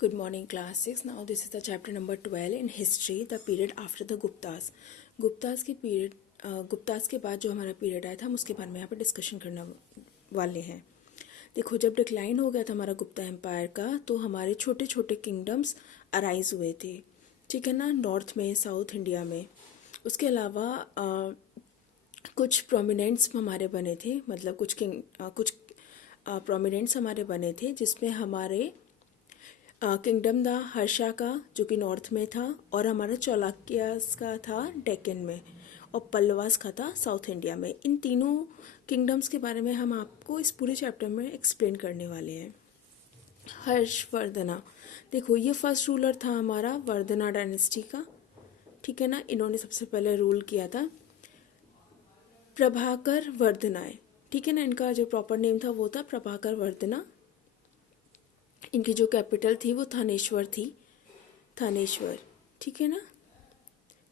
Good morning, class 6. Now, this is the chapter number 12 in history, the period after the Guptas. Guptas के बाद जो हमारा period आया था हम उसके बारे में यहाँ पर डिस्कशन करने वाले हैं। देखो, जब डिक्लाइन हो गया था हमारा गुप्ता एम्पायर का, तो हमारे छोटे छोटे किंगडम्स अराइज हुए थे, ठीक है ना, नॉर्थ में, साउथ इंडिया में। उसके अलावा कुछ प्रोमिनेंट्स हमारे बने थे, मतलब कुछ प्रोमिनेंट्स हमारे बने थे, जिसमें हमारे किंगडम था हर्षा का, जो कि नॉर्थ में था, और हमारा चौलाक्यास का था डेक्कन में, और पल्लवास का था साउथ इंडिया में। इन तीनों किंगडम्स के बारे में हम आपको इस पूरे चैप्टर में एक्सप्लेन करने वाले हैं। हर्षवर्धना, देखो ये फर्स्ट रूलर था हमारा वर्धना डायनेस्टी का, ठीक है ना। इन्होंने सबसे पहले रूल किया था। प्रभाकर वर्धनाय, ठीक है ना, इनका जो प्रॉपर नेम था वो था प्रभाकर वर्धना। इनकी जो कैपिटल थी वो थानेश्वर थी, थानेश्वर, ठीक है ना,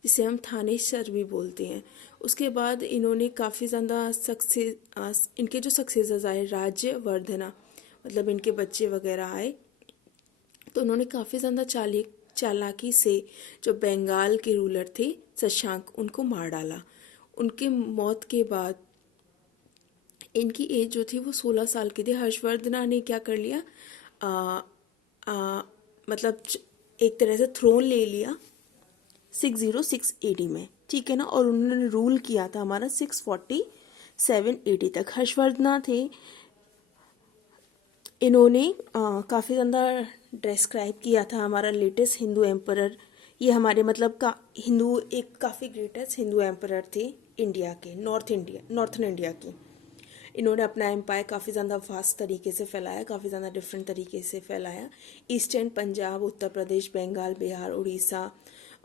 जिसे हम थानेश्वर भी बोलते हैं। उसके बाद इन्होंने काफ़ी ज़्यादा इनके जो सक्सेसर्स आए, राज्य वर्धना, मतलब इनके बच्चे वगैरह आए, तो उन्होंने काफ़ी ज़्यादा चालाकी से जो बंगाल के रूलर थे शशांक, उनको मार डाला। उनके मौत के बाद इनकी एज जो थी वो 16 साल की थी। हर्षवर्धना ने क्या कर लिया, मतलब एक तरह से थ्रोन ले लिया 606 AD में, ठीक है ना, और उन्होंने रूल किया था हमारा 647 AD तक। हर्षवर्धना थे, इन्होंने काफ़ी ज़्यादा डिस्क्राइब किया था हमारा लेटेस्ट हिंदू एम्परर। ये हमारे मतलब हिंदू एक काफ़ी ग्रेटेस्ट हिंदू एम्परर थे इंडिया के, नॉर्थन इंडिया के। इन्होंने अपना एम्पायर काफ़ी ज़्यादा वास्ट तरीके से फैलाया, काफ़ी ज़्यादा डिफरेंट तरीके से फैलाया। ईस्टर्न पंजाब, उत्तर प्रदेश, बंगाल, बिहार, उड़ीसा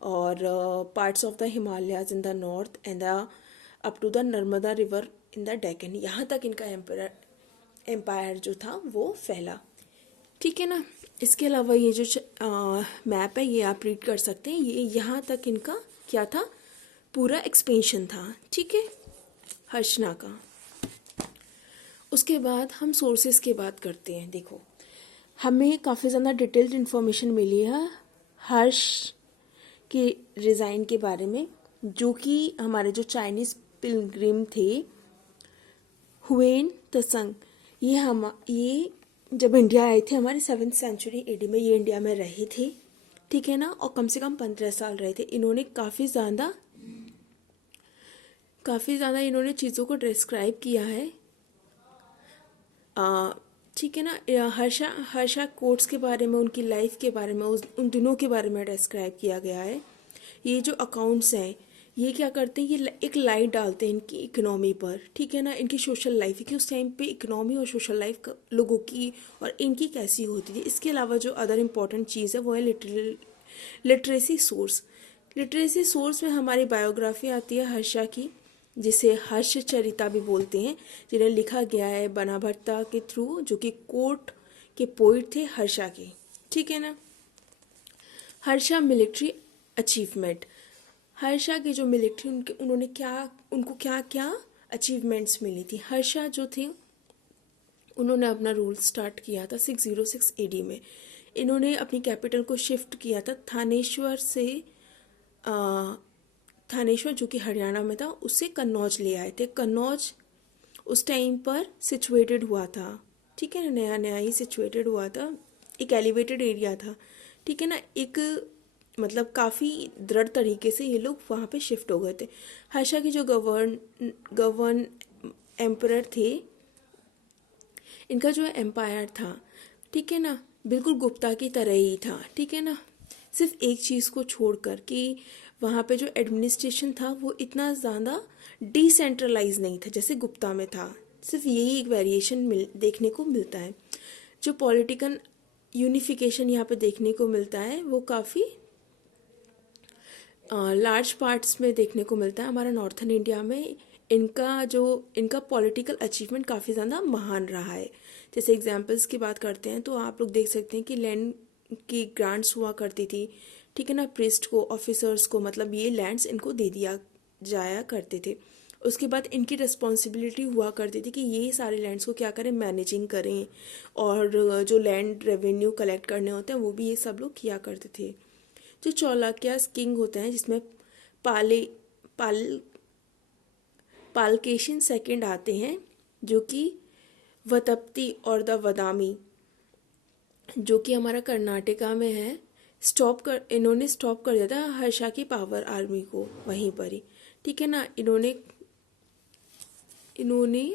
और parts of the Himalayas in the north and the up to the Narmada river in the Deccan, यहाँ तक इनका एम्पायर जो था वो फैला, ठीक है ना। इसके अलावा ये जो मैप है ये आप रीड कर सकते हैं। ये यहाँ तक इनका क्या था, पूरा एक्सपेंशन था, ठीक है, हर्षना का। उसके बाद हम सोर्सेज की बात करते हैं। देखो, हमें काफ़ी ज़्यादा डिटेल्ड इन्फॉर्मेशन मिली है हर्ष के रिज़ाइन के बारे में, जो कि हमारे जो चाइनीज़ पिलग्रिम थे हुएन त्संग, ये जब इंडिया आए थे हमारे 7th सेंचुरी AD में, ये इंडिया में रहे थे, ठीक है ना, और कम से कम 15 साल रहे थे। इन्होंने काफ़ी ज़्यादा इन्होंने चीज़ों को डिस्क्राइब किया है, ठीक है ना। हर्षा कोट्स के बारे में, उनकी लाइफ के बारे में, उन दिनों के बारे में डिस्क्राइब किया गया है। ये जो अकाउंट्स हैं ये क्या करते हैं, ये एक लाइट डालते हैं इनकी इकोनॉमी पर, ठीक है ना, इनकी सोशल लाइफ की, उस टाइम पे इकोनॉमी और सोशल लाइफ लोगों की और इनकी कैसी होती थी। इसके अलावा जो अदर इम्पॉर्टेंट चीज़ है वो है लिटरेसी सोर्स। लिटरेसी सोर्स में हमारी बायोग्राफी आती है हर्षा की, जिसे हर्ष चरिता भी बोलते हैं, जिन्हें लिखा गया है बनाभट्टा के थ्रू, जो कि कोर्ट के पोइट थे हर्षा के, ठीक है ना। हर्षा मिलिट्री अचीवमेंट, हर्षा की जो मिलिट्री उनको क्या क्या अचीवमेंट्स मिली थी। हर्षा जो थे उन्होंने अपना रूल स्टार्ट किया था 606 AD में। इन्होंने अपनी कैपिटल को शिफ्ट किया था थानेश्वर से, थानेश्वर जो कि हरियाणा में था, उससे कन्नौज ले आए थे। कन्नौज उस टाइम पर सिचुएटेड हुआ था, ठीक है ना, नया नया ही सिचुएटेड हुआ था, एक एलिवेटेड एरिया था, ठीक है ना। एक मतलब काफ़ी दृढ़ तरीके से ये लोग वहाँ पे शिफ्ट हो गए थे। हर्षा की जो गवर्न एम्परर थे, इनका जो एम्पायर था, ठीक है ना, बिल्कुल गुप्ता की तरह ही था, ठीक है ना। सिर्फ एक चीज़ को छोड़कर कि वहाँ पे जो एडमिनिस्ट्रेशन था वो इतना ज़्यादा डिसेंट्रलाइज नहीं था जैसे गुप्ता में था। सिर्फ यही एक वेरिएशन देखने को मिलता है। जो पॉलिटिकल यूनिफिकेशन यहाँ पे देखने को मिलता है वो काफ़ी लार्ज पार्ट्स में देखने को मिलता है। हमारा नॉर्थन इंडिया में इनका पॉलिटिकल अचीवमेंट काफ़ी ज़्यादा महान रहा है। जैसे एग्जांपल्स की बात करते हैं तो आप लोग देख सकते हैं कि लैंड की ग्रांट्स हुआ करती थी, ठीक है ना, प्रिस्ट को, ऑफिसर्स को, मतलब ये लैंड्स इनको दे दिया जाया करते थे। उसके बाद इनकी रिस्पॉन्सिबिलिटी हुआ करती थी कि ये सारे लैंड्स को क्या करें, मैनेजिंग करें, और जो लैंड रेवेन्यू कलेक्ट करने होते हैं वो भी ये सब लोग किया करते थे। जो चौलाक्यास किंग होते हैं, जिसमें पाले पाल पालकेशिन सेकंड आते हैं, जो कि वतप्ती और द वदामी, जो कि हमारा कर्नाटका में है, इन्होंने स्टॉप कर दिया था हर्षा की पावर आर्मी को वहीं पर ही। ठीक है ना। इन्होंने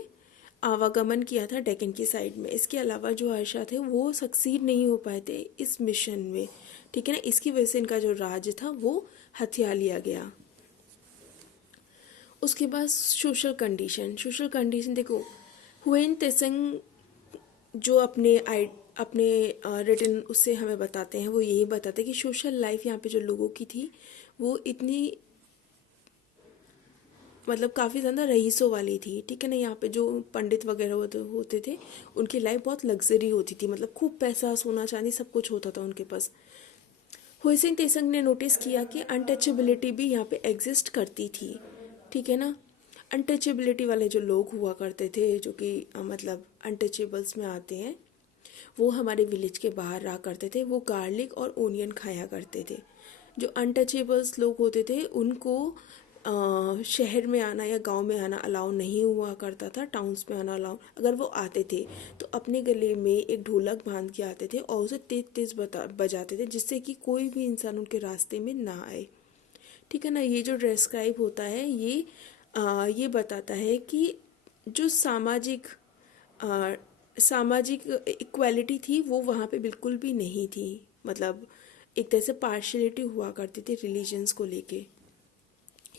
आवागमन किया था डेक्कन की साइड में। इसके अलावा जो हर्षा थे वो सक्सीड नहीं हो पाए थे इस मिशन में। ठीक है ना। इसकी वजह से इनका जो राज्य था वो हथिया लिया गया। उसके बाद सोशल कंडीशन देखो, हुएन त्सेंग जो अपने रिटन उससे हमें बताते हैं, वो यही बताते हैं कि सोशल लाइफ यहाँ पे जो लोगों की थी वो इतनी मतलब काफ़ी ज़्यादा रईसों वाली थी। ठीक है ना। यहाँ पे जो पंडित वगैरह होते थे, उनकी लाइफ बहुत लग्जरी होती थी, मतलब खूब पैसा सोना चांदी सब कुछ होता था उनके पास। हुइसिन तेसंग ने नोटिस किया कि अनटचेबिलिटी भी यहाँ पे एग्जिस्ट करती थी। ठीक है ना। अनटचेबिलिटी वाले जो लोग हुआ करते थे, जो कि मतलब अनटचेबल्स में आते हैं, वो हमारे विलेज के बाहर रहा करते थे। वो गार्लिक और ओनियन खाया करते थे। जो अनटचेबल्स लोग होते थे उनको शहर में आना या गांव में आना अलाउ नहीं हुआ करता था, टाउन्स में आना अलाउ। अगर वो आते थे तो अपने गले में एक ढोलक बांध के आते थे और उसे तेज तेज बजाते थे, जिससे कि कोई भी इंसान उनके रास्ते में ना आए। ठीक है ना। ये जो डिस्क्राइब होता है ये बताता है कि जो सामाजिक इक्वालिटी थी वो वहाँ पे बिल्कुल भी नहीं थी। मतलब एक तरह से पार्शलिटी हुआ करती थी रिलीजन्स को लेके।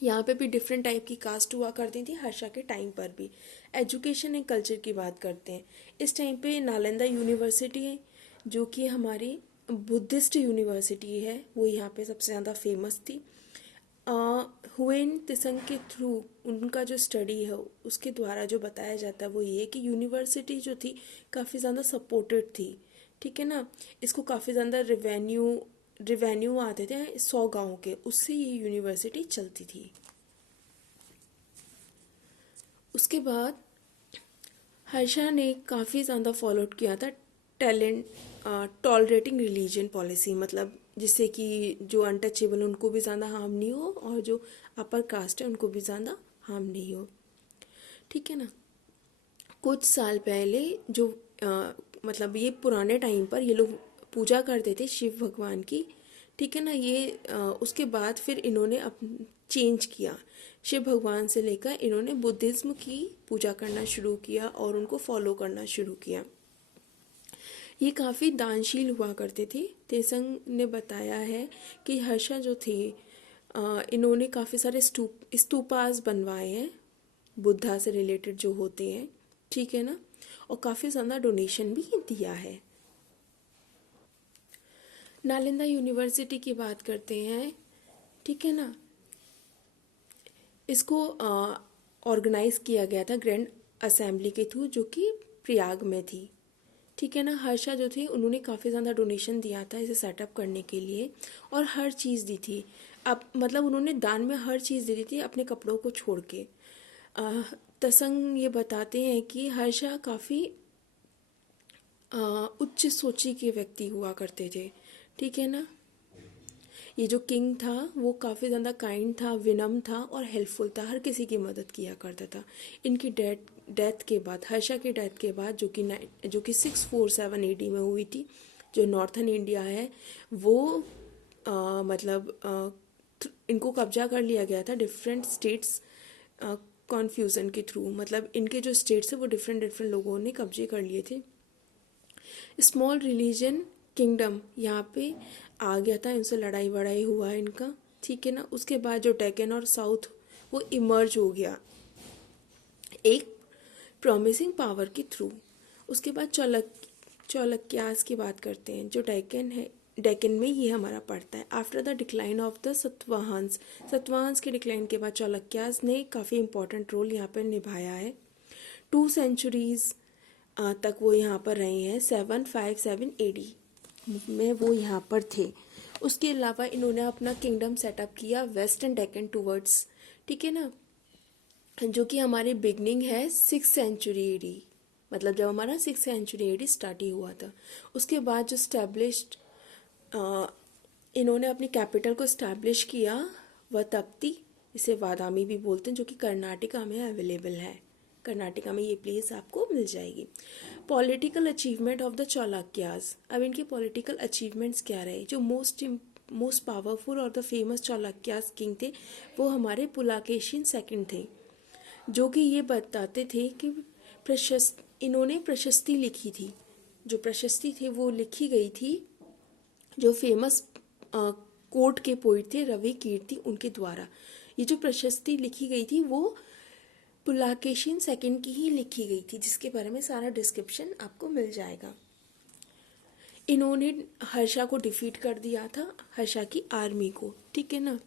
यहाँ पे भी डिफरेंट टाइप की कास्ट हुआ करती थी हर्षा के टाइम पर भी। एजुकेशन एंड कल्चर की बात करते हैं। इस टाइम पे नालंदा यूनिवर्सिटी है, जो कि हमारी बुद्धिस्ट यूनिवर्सिटी है, वो यहाँ पे सबसे ज़्यादा फेमस थी। हुएन त्संग के थ्रू उनका जो स्टडी है उसके द्वारा जो बताया जाता है वो ये कि यूनिवर्सिटी जो थी काफ़ी ज़्यादा सपोर्टेड थी। ठीक है ना। इसको काफ़ी ज़्यादा रिवेन्यू आते थे 100 गाँव के, उससे ये यूनिवर्सिटी चलती थी। उसके बाद हर्षा ने काफ़ी ज़्यादा फॉलो किया था टैलेंट टॉलरेटिंग रिलीजन पॉलिसी, मतलब जिससे कि जो अनटचेबल उनको भी ज़्यादा हार्म नहीं हो और जो अपर कास्ट है उनको भी ज़्यादा हार्म नहीं हो। ठीक है ना। कुछ साल पहले जो मतलब ये पुराने टाइम पर ये लोग पूजा करते थे शिव भगवान की। ठीक है ना। उसके बाद फिर इन्होंने चेंज किया। शिव भगवान से लेकर इन्होंने बुद्धिज्म की पूजा करना शुरू किया और उनको फॉलो करना शुरू किया। ये काफ़ी दानशील हुआ करते थे। तेसंग ने बताया है कि हर्षा जो थे इन्होंने काफ़ी सारे स्तूपास बनवाए हैं बुद्धा से रिलेटेड जो होते हैं। ठीक है ना। और काफ़ी ज़्यादा डोनेशन भी दिया है। नालंदा यूनिवर्सिटी की बात करते हैं। ठीक है ना। इसको ऑर्गेनाइज किया गया था ग्रैंड असेंबली के थ्रू, जो कि प्रयाग में थी। ठीक है ना। हर्षा जो थी उन्होंने काफ़ी ज़्यादा डोनेशन दिया था इसे सेटअप करने के लिए, और हर चीज़ दी थी। अब मतलब उन्होंने दान में हर चीज़ दे दी थी अपने कपड़ों को छोड़ के। तसंग ये बताते हैं कि हर्षा काफ़ी उच्च सोची के व्यक्ति हुआ करते थे। ठीक है ना। ये जो किंग था वो काफ़ी ज़्यादा काइंड था, विनम्र था और हेल्पफुल था, हर किसी की मदद किया करता था। इनकी डेथ के बाद, हर्षा की डेथ के बाद, जो कि 647 AD में हुई थी, जो नॉर्थन इंडिया है वो इनको कब्जा कर लिया गया था डिफरेंट स्टेट्स कॉन्फ्यूज़न के थ्रू। मतलब इनके जो स्टेट्स है वो डिफरेंट डिफरेंट लोगों ने कब्जे कर लिए थे। स्मॉल रिलीजन किंगडम यहाँ पे आ गया था, इनसे लड़ाई वड़ाई हुआ इनका। ठीक है ना। उसके बाद जो डेक्कन और साउथ वो इमर्ज हो गया एक प्रॉमिसिंग पावर के थ्रू। उसके बाद चालुक्यास की बात करते हैं। जो डेक्कन है, डेक्कन में ये हमारा पड़ता है। After the decline of the Satavahanas के डिक्लाइन के बाद चालुक्यास ने काफ़ी इंपॉर्टेंट रोल यहाँ पर निभाया है। 2 सेंचुरीज तक वो यहाँ पर रहे हैं। 757 AD में वो यहाँ पर थे। उसके अलावा इन्होंने अपना किंगडम सेटअप किया वेस्टर्न डेक्कन टूवर्ड्स। ठीक है ना। जो कि हमारी बिगनिंग है 6th सेंचुरी एडी, मतलब जब हमारा 6th सेंचुरी एडी स्टार्ट ही हुआ था। उसके बाद जो स्टैब्लिश्ड इन्होंने अपनी कैपिटल को स्टैब्लिश किया वह तप्ती, इसे वादामी भी बोलते हैं, जो कि कर्नाटका में अवेलेबल है। कर्नाटका में ये प्लेस आपको मिल जाएगी। Political achievement of the Chalukyas. अब इनके पॉलिटिकल अचीवमेंट्स क्या रहे? जो मोस्ट पावरफुल और द फेमस चालुक्यास किंग थे वो हमारे पुलाकेशिन सेकंड थे, जो कि ये बताते थे कि इन्होंने प्रशस्ति लिखी थी। जो प्रशस्ति थी वो लिखी गई थी जो फेमस कोर्ट के पोइट थे रवि कीर्ति, उनके द्वारा। ये जो प्रशस्ति लिखी गई थी वो पुलाकेशिन सेकंड की ही लिखी गई थी, जिसके बारे में सारा डिस्क्रिप्शन आपको मिल जाएगा। इन्होंने हर्षा को डिफीट कर दिया था, हर्षा की आर्मी को, ठीक है ना।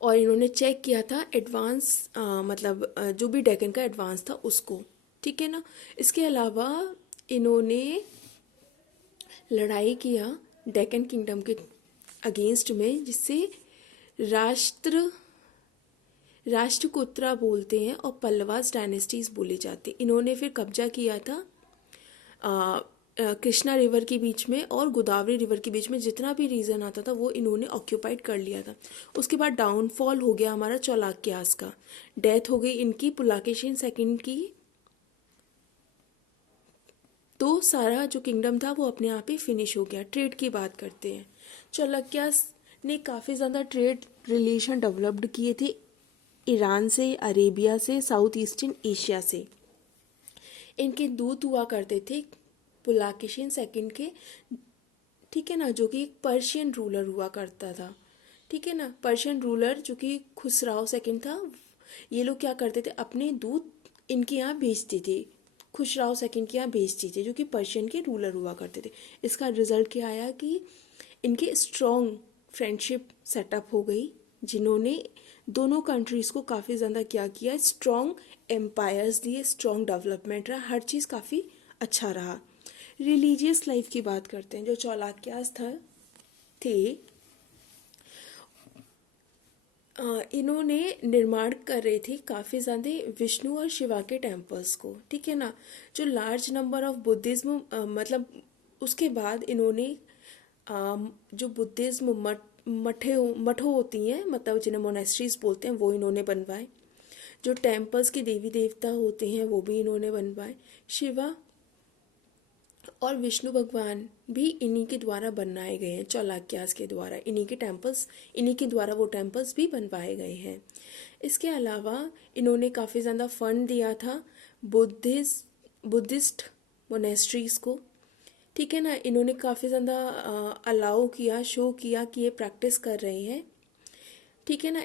और इन्होंने चेक किया था एडवांस मतलब जो भी डेक्कन का एडवांस था उसको, ठीक है ना। इसके अलावा इन्होंने लड़ाई किया डेक्कन किंगडम के अगेंस्ट में, जिससे राष्ट्रकूतरा बोलते हैं और पल्लवास डायनेस्टीज बोली जाती। इन्होंने फिर कब्जा किया था कृष्णा रिवर के बीच में और गोदावरी रिवर के बीच में, जितना भी रीजन आता था वो इन्होंने ऑक्यूपाइड कर लिया था। उसके बाद डाउनफॉल हो गया हमारा चालुक्यास का, डेथ हो गई इनकी पुलाकेशिन सेकंड की, तो सारा जो किंगडम था वो अपने आप ही फिनिश हो गया। ट्रेड की बात करते हैं, चालुक्यास ने काफ़ी ज़्यादा ट्रेड रिलेशन डेवलप्ड किए थे ईरान से, अरेबिया से, साउथ ईस्टर्न एशिया से। इनके दूत हुआ करते थे पुलाकेशिन सेकंड के, ठीक है ना, जो कि एक पर्शियन रूलर हुआ करता था, ठीक है ना। पर्शियन रूलर जो कि खुसराव सेकंड था। ये लोग क्या करते थे, अपने दूत इनके यहाँ भेजते थे, खुसराव सेकंड के यहाँ भेजते थे, जो कि पर्शियन के रूलर हुआ करते थे। इसका रिजल्ट क्या आया कि इनके स्ट्रॉन्ग फ्रेंडशिप सेटअप हो गई, जिन्होंने दोनों कंट्रीज़ को काफ़ी ज़्यादा क्या किया, स्ट्रॉन्ग एम्पायर्स दिए, स्ट्रॉन्ग डेवलपमेंट रहा, हर चीज़ काफ़ी अच्छा रहा। रिलीजियस लाइफ की बात करते हैं। जो चालुक्यास थे इन्होंने निर्माण कर रहे थे काफ़ी ज़्यादा विष्णु और शिवा के टेम्पल्स को, ठीक है ना। जो लार्ज नंबर ऑफ बुद्धिज़्म मतलब उसके बाद इन्होंने जो बुद्धिज़्म मठों होती हैं, मतलब जिन्हें मोनेस्ट्रीज बोलते हैं, वो इन्होंने बनवाए। जो टेम्पल्स के देवी देवता होते हैं वो भी इन्होंने बनवाए। शिवा और विष्णु भगवान भी इन्हीं के द्वारा बनाए गए हैं, चालुक्यास के द्वारा इन्हीं के द्वारा वो टेम्पल्स भी बनवाए गए हैं। इसके अलावा इन्होंने काफ़ी ज़्यादा फंड दिया था बुद्धिस्ट मोनेस्ट्रीज़ को, ठीक है ना। इन्होंने काफ़ी ज़्यादा अलाउ किया, शो किया कि ये प्रैक्टिस कर रहे हैं, ठीक है ना,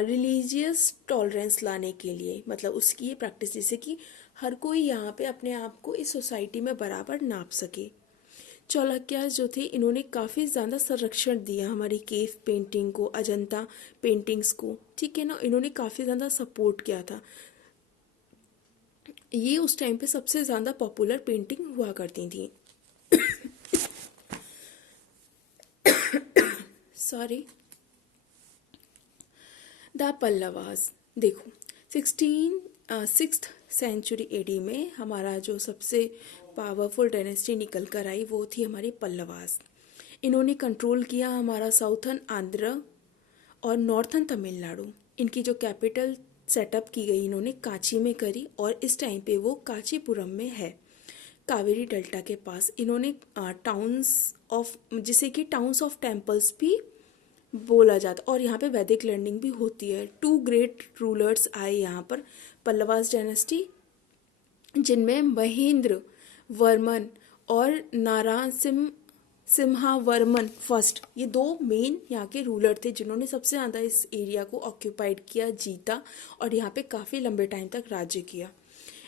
रिलीजियस टॉलरेंस लाने के लिए, मतलब उसकी ये प्रैक्टिस, जैसे कि हर कोई यहाँ पे अपने आप को इस सोसाइटी में बराबर नाप सके। चालुक्यास जो थे इन्होंने काफ़ी ज़्यादा संरक्षण दिया हमारी केव पेंटिंग को, अजंता पेंटिंग्स को, ठीक है ना। इन्होंने काफ़ी ज़्यादा सपोर्ट किया था। ये उस टाइम पे सबसे ज़्यादा पॉपुलर पेंटिंग हुआ करती थी। सॉरी। द पल्लवास, देखो 6th सेंचुरी एडी में हमारा जो सबसे पावरफुल डायनेस्टी निकल कर आई वो थी हमारी पल्लवास। इन्होंने कंट्रोल किया हमारा साउथर्न आंध्र और नॉर्थर्न तमिलनाडु। इनकी जो कैपिटल सेटअप की गई इन्होंने कांची में करी, और इस टाइम पे वो कांचीपुरम में है, कावेरी डेल्टा के पास। इन्होंने जिसे कि टाउन्स ऑफ टेम्पल्स भी बोला जाता, और यहाँ पे वैदिक लर्निंग भी होती है। 2 ग्रेट रूलर्स आए यहाँ पर पल्लवास डायनेस्टी, जिनमें महेंद्र वर्मन और नारायण सिम्हा वर्मन फर्स्ट, ये 2 मेन यहाँ के रूलर थे जिन्होंने सबसे ज़्यादा इस एरिया को ऑक्यूपाइड किया, जीता, और यहाँ पे काफ़ी लंबे टाइम तक राज्य किया।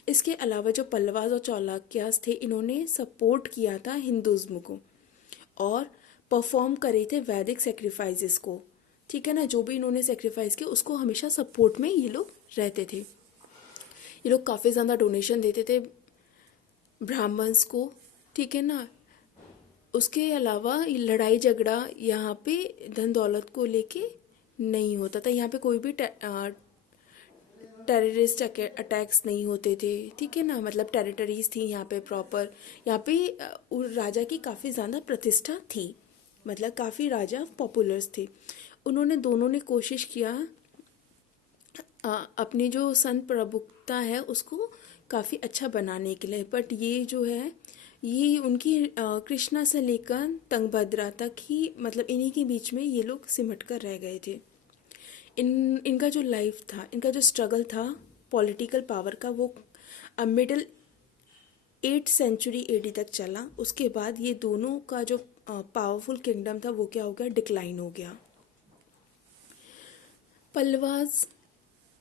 इसके अलावा जो पल्लवास और चालुक्यास थे इन्होंने सपोर्ट किया था हिंदुज़्म को, और परफॉर्म करे थे वैदिक सेक्रीफाइसेस को, ठीक है ना। जो भी इन्होंने सेक्रीफाइस किया उसको हमेशा सपोर्ट में ये लोग रहते थे। ये लोग काफ़ी ज़्यादा डोनेशन देते थे ब्राह्मण्स को, ठीक है ना। उसके अलावा लड़ाई झगड़ा यहाँ पे धन दौलत को लेके नहीं होता था। यहाँ पे कोई भी टेररिस्ट अटैक्स नहीं होते थे, ठीक है ना, मतलब टेरिटरीज थी यहाँ पे प्रॉपर। यहाँ पे राजा की काफ़ी ज़्यादा प्रतिष्ठा थी, मतलब काफ़ी राजा पॉपुलर्स थे। उन्होंने दोनों ने कोशिश किया अपनी जो संत प्रभुता है उसको काफ़ी अच्छा बनाने के लिए, बट ये जो है ये उनकी कृष्णा से लेकर तुंगभद्रा तक ही, मतलब इन्हीं के बीच में ये लोग सिमट कर रह गए थे। इनका जो लाइफ था, इनका जो स्ट्रगल था पॉलिटिकल पावर का, वो मिडिल 8th सेंचुरी एडी तक चला। उसके बाद ये दोनों का जो पावरफुल किंगडम था वो क्या हो गया, डिक्लाइन हो गया। पल्लवास,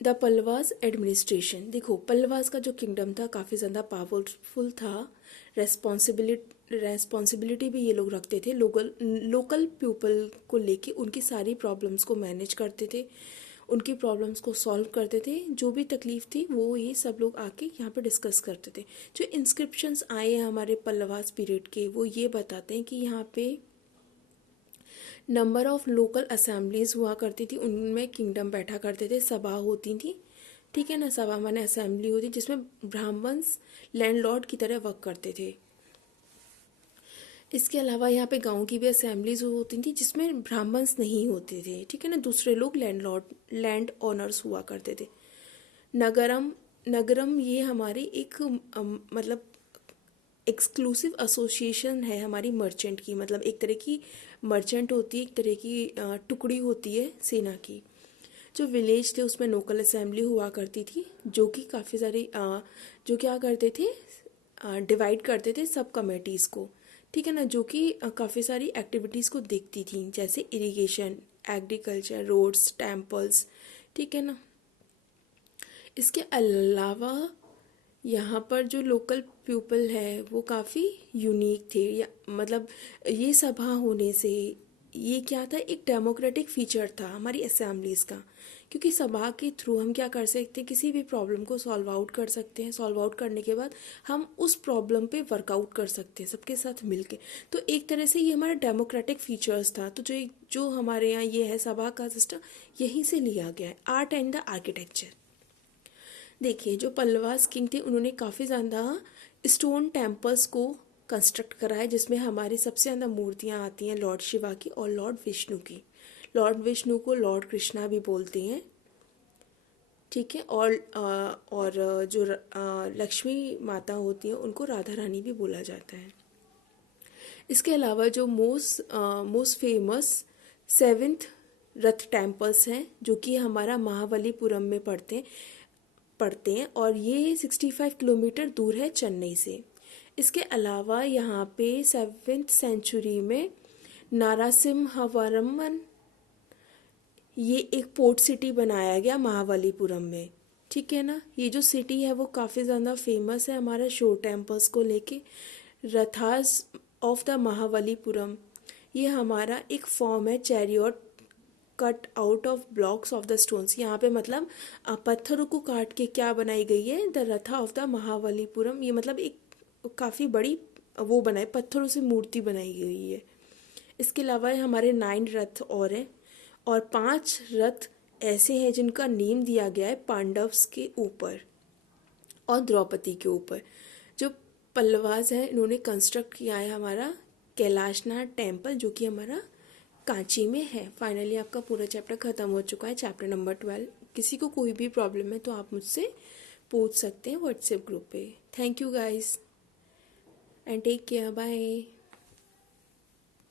द पल्लवास एडमिनिस्ट्रेशन, देखो पल्लवास का जो किंगडम था काफ़ी ज़्यादा पावरफुल था। रेस्पॉन्सिबिलिटी भी ये लोग रखते थे, लोकल पीपल को लेके उनकी सारी प्रॉब्लम्स को मैनेज करते थे, उनकी प्रॉब्लम्स को सॉल्व करते थे। जो भी तकलीफ थी वो ये सब लोग आके यहाँ पे डिस्कस करते थे। जो इंस्क्रिप्शंस आए हैं हमारे पल्लवास पीरियड के, वो ये बताते हैं कि यहाँ पे नंबर ऑफ लोकल असेंबलीज हुआ करती थी, उनमें किंगडम बैठा करते थे, सभा होती थी, ठीक है ना। सभा माने असेंबली होती जिसमें ब्राह्मण्स लैंडलॉर्ड की तरह वर्क करते थे। इसके अलावा यहाँ पे गांव की भी असेंबलीज होती थी जिसमें ब्राह्मण्स नहीं होते थे, ठीक है ना, दूसरे लोग लैंड ओनर्स हुआ करते थे। नगरम, नगरम ये हमारी एक मतलब एक्सक्लूसिव एसोसिएशन है हमारी मर्चेंट की, मतलब एक तरह की मर्चेंट होती है, एक तरह की टुकड़ी होती है सेना की। जो विलेज थे उसमें लोकल असेंबली हुआ करती थी, जो कि काफ़ी सारी जो क्या करते थे, डिवाइड करते थे सब कमेटीज़ को, ठीक है ना, जो कि काफ़ी सारी एक्टिविटीज़ को देखती थी, जैसे इरिगेशन, एग्रीकल्चर, रोड्स, टेम्पल्स, ठीक है ना। इसके अलावा यहाँ पर जो लोकल पीपल है वो काफ़ी यूनिक थे, या मतलब ये सभा होने से ये क्या था, एक डेमोक्रेटिक फीचर था हमारी असेंबलीज़ का, क्योंकि सभा के थ्रू हम क्या कर सकते हैं, किसी भी प्रॉब्लम को सॉल्व आउट कर सकते हैं। सॉल्व आउट करने के बाद हम उस प्रॉब्लम पे वर्कआउट कर सकते हैं सबके साथ मिलके। तो एक तरह से ये हमारा डेमोक्रेटिक फीचर्स था। तो जो हमारे यहाँ ये है सभा का सिस्टम, यहीं से लिया गया है। आर्ट एंड द आर्किटेक्चर, देखिए जो पल्लवास किंग थे उन्होंने काफ़ी ज़्यादा स्टोन टेम्पल्स को कंस्ट्रक्ट करा है, जिसमें हमारी सबसे ज़्यादा मूर्तियाँ आती हैं लॉर्ड शिवा की और लॉर्ड विष्णु की। लॉर्ड विष्णु को लॉर्ड कृष्णा भी बोलते हैं, ठीक है, और जो लक्ष्मी माता होती हैं उनको राधा रानी भी बोला जाता है। इसके अलावा जो मोस्ट फेमस 7th रथ टेम्पल्स हैं, जो कि हमारा महाबलीपुरम में पड़ते हैं और ये 65 किलोमीटर दूर है चेन्नई से। इसके अलावा यहाँ पे 7th सेंचुरी में नारासिम्हवरमन, ये एक पोर्ट सिटी बनाया गया महाबलीपुरम में, ठीक है ना। ये जो सिटी है वो काफ़ी ज़्यादा फेमस है हमारा शो टेम्पल्स को लेके। रथास ऑफ द महाबलीपुरम, ये हमारा एक फॉर्म है chariot cut out of blocks of the stones. यहाँ पे मतलब पत्थरों को काट के क्या बनाई गई है, द रथा ऑफ द महाबलीपुरम। ये मतलब एक काफ़ी बड़ी वो बनाए, पत्थरों से मूर्ति बनाई गई है। इसके अलावा हमारे 9 रथ और हैं, और 5 रथ ऐसे हैं जिनका नेम दिया गया है पांडव्स के ऊपर और द्रौपदी के ऊपर। जो पल्लवास है इन्होंने कंस्ट्रक्ट किया है हमारा कैलाशनाथ टेम्पल, जो कि हमारा कांची में है। फाइनली आपका पूरा चैप्टर ख़त्म हो चुका है, चैप्टर नंबर 12। किसी को कोई भी प्रॉब्लम है तो आप मुझसे पूछ सकते हैं व्हाट्सएप ग्रुप पे। Thank you guys and take care, bye.